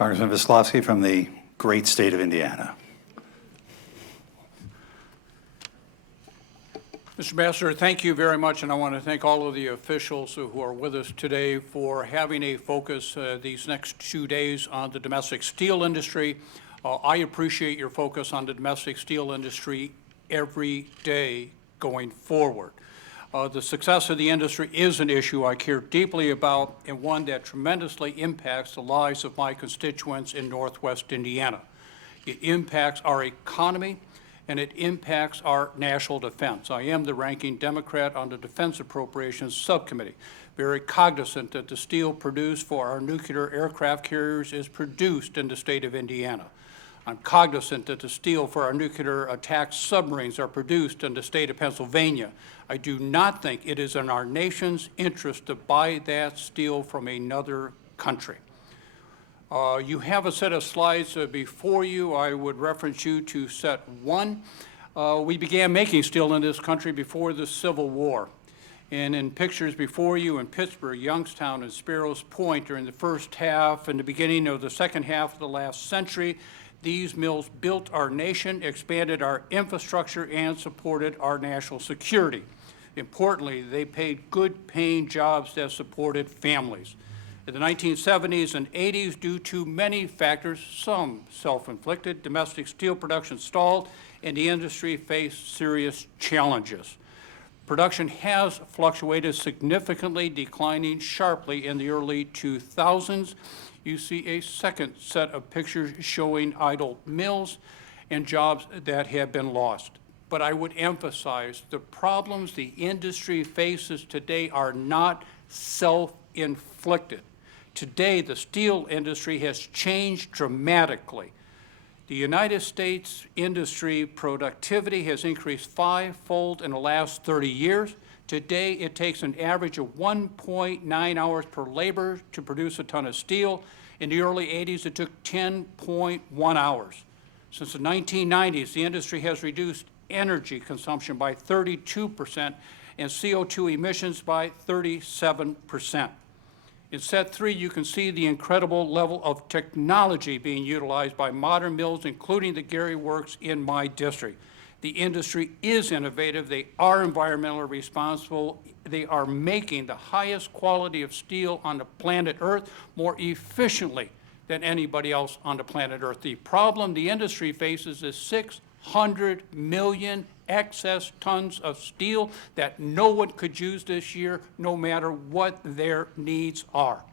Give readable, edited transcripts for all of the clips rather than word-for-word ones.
Congressman Visclosky from the great state of Indiana. Mr. Ambassador, thank you very much, and I want to thank all of the officials who are with us today for having a focus these next 2 days on the domestic steel industry. I appreciate your focus on the domestic steel industry every day going forward. The success of the industry is an issue I care deeply about and one that tremendously impacts the lives of my constituents in Northwest Indiana. It impacts our economy, and it impacts our national defense. I am the ranking Democrat on the Defense Appropriations Subcommittee, very cognizant that the steel produced for our nuclear aircraft carriers is produced in the state of Indiana. I'm cognizant that the steel for our nuclear attack submarines are produced in the state of Pennsylvania. I do not think it is in our nation's interest to buy that steel from another country. You have a set of slides before you. I would reference you to set 1. We began making steel in this country before the Civil War. And in pictures before you in Pittsburgh, Youngstown, and Sparrows Point during the first half and the beginning of the second half of the last century, these mills built our nation, expanded our infrastructure, and supported our national security. Importantly, they paid good-paying jobs that supported families. In the 1970s and 80s, due to many factors, some self-inflicted, domestic steel production stalled, and the industry faced serious challenges. Production has fluctuated significantly, declining sharply in the early 2000s. You see a second set of pictures showing idle mills and jobs that have been lost. But I would emphasize the problems the industry faces today are not self-inflicted. Today, the steel industry has changed dramatically. The United States industry productivity has increased 5-fold in the last 30 years. Today, it takes an average of 1.9 hours per labor to produce a ton of steel. In the early 80s, it took 10.1 hours. Since the 1990s, the industry has reduced energy consumption by 32% and CO2 emissions by 37%. In set 3, you can see the incredible level of technology being utilized by modern mills, including the Gary Works in my district. The industry is innovative. They are environmentally responsible. They are making the highest quality of steel on the planet Earth more efficiently than anybody else on the planet Earth. The problem the industry faces is 600 million excess tons of steel that no one could use this year, no matter what their needs are.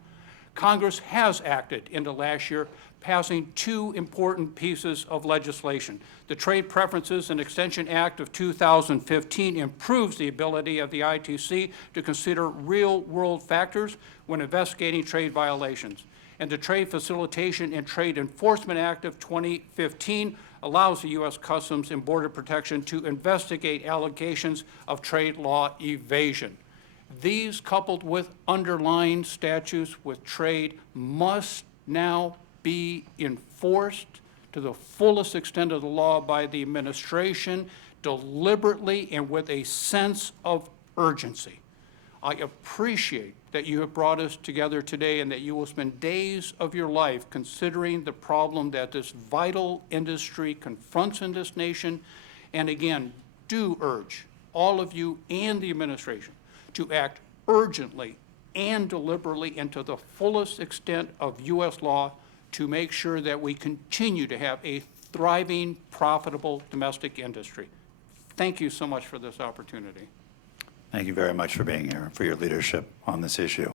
Congress has acted in the last year, passing 2 important pieces of legislation. The Trade Preferences and Extension Act of 2015 improves the ability of the ITC to consider real-world factors when investigating trade violations. And the Trade Facilitation and Trade Enforcement Act of 2015 allows the U.S. Customs and Border Protection to investigate allegations of trade law evasion. These, coupled with underlying statutes with trade, must now be enforced to the fullest extent of the law by the administration, deliberately and with a sense of urgency. I appreciate that you have brought us together today and that you will spend days of your life considering the problem that this vital industry confronts in this nation. And again, do urge all of you and the administration to act urgently and deliberately and to the fullest extent of U.S. law to make sure that we continue to have a thriving, profitable domestic industry. Thank you so much for this opportunity. Thank you very much for being here and for your leadership on this issue.